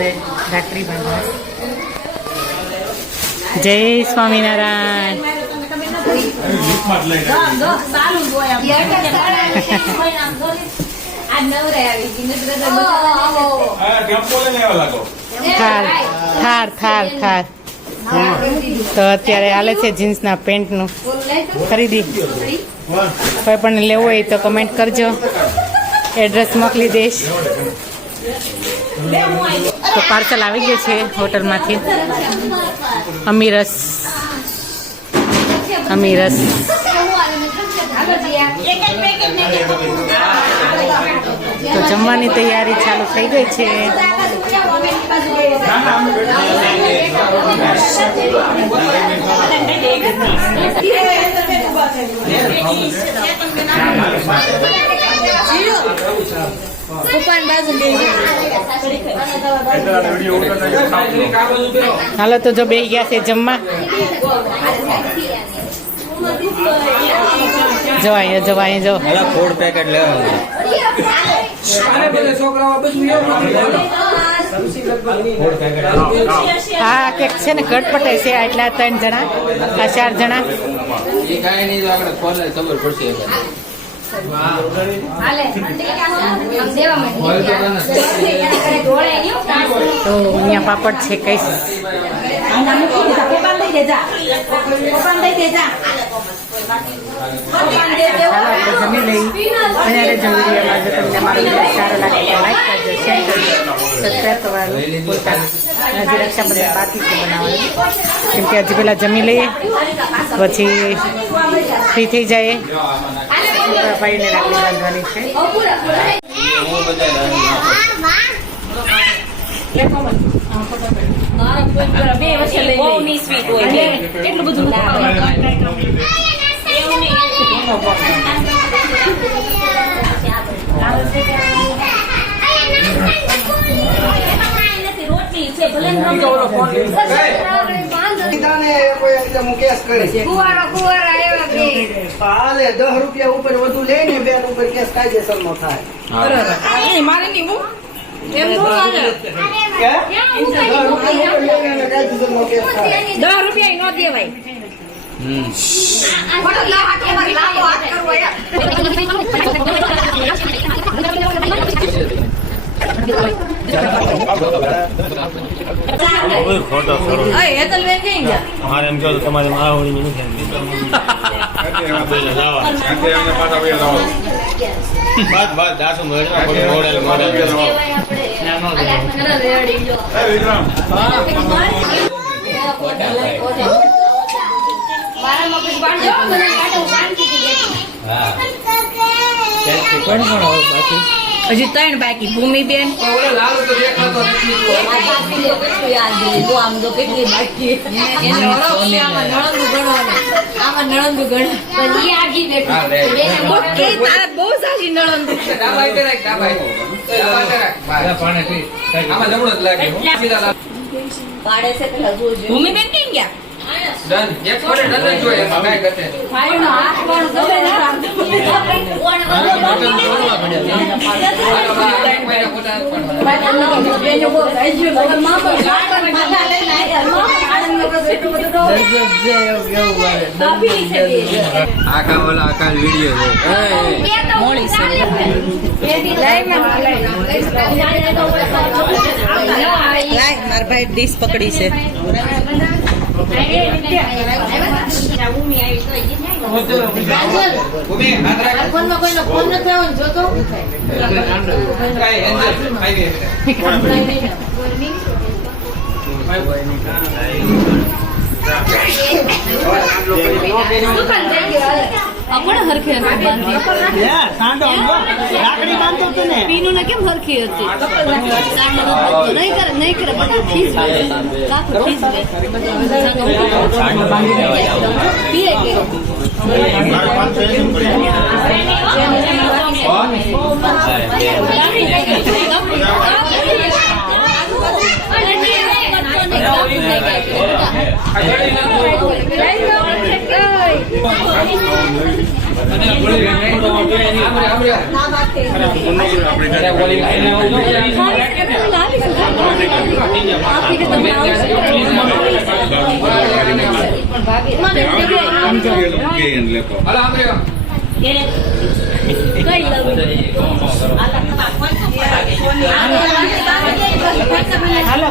અત્યારે રાખડી બાંધવા જય સ્વામિનારાયણ. થાર થાર થાર તો અત્યારે હાલે છે જીન્સના પેન્ટનું. ખરીદી. કોઈ પણ લેવું હોય તો કમેન્ટ કરજો. એડ્રેસ મોકલી દઈશ. તો પાર્સલ આવી ગયું છે હોટલમાંથી. અમીરસ. અમીરસ. તો જમવાની તૈયારી ચાલુ થઈ ગઈ છે. હાલો તો જો બે ગયા છે જમવા. જો અહીંયા જો અહીંયા જો. ફૂડ પેકેટ હા કેક છે ને ગટપટે છે આટલા ત્રણ જણા આ ચાર જણા. ખબર પડશે તો અહીંયા પાપડ છે કઈ જમી લઈ અને જો વિડીયોમાં તમને મારું સારો લાગે તો લાઈક કરજો નહીં. હજી રક્ષાબંધન બાકી છે બનાવવાનું કેમ કે હજી પેલા જમી લઈએ પછી ફ્રી થઈ જાય છોકરા ભાઈને રાખડી બાંધવાની છે. એટલું બધું રોટલી છે ભલે હાલે દસ રૂપિયા ઉપર વધુ લે ને બેન ઉપર કેસ કાયદેસર નો થાય મારે નહીં હું ને નો કેસ દસ રૂપિયા નો દેવાય. હમ. મારે એમ કહો તો તમારે મારાવડી નથી બસ બસ દાસુ મળે મોડેલ મોડેલ મારા મગજ બાંધો મને કાઢો શાંતિથી બેઠી હા કોણ કોણ બાકી? હજી ત્રણ બાકી. ભૂમિબેન? હા રે બહુ સારી નણંદ આમાં જમણો જ લાગે ભૂમિબેન કઈ ગયા? ડન એક ફોટો ડન જ જોઈએ એમાં કાંઈ ઘટે નહીં. ભાઈનો હાથ પણ ગમે ને હાલો, બા, એક મહિના ફોટા નથી પાડવાના. આખા ઓલા આખા વિડીયો છે મારા ભાઈ ડીશ પકડી છે આપણે હરખે રાખડી બાંધતો તું ને પીનું ને કેમ હરખી હતી સાંજનો બધું નહીં કરે નહીં કરે બધા ખીજવે કાકુ ખીજવે પીએ કે Halo.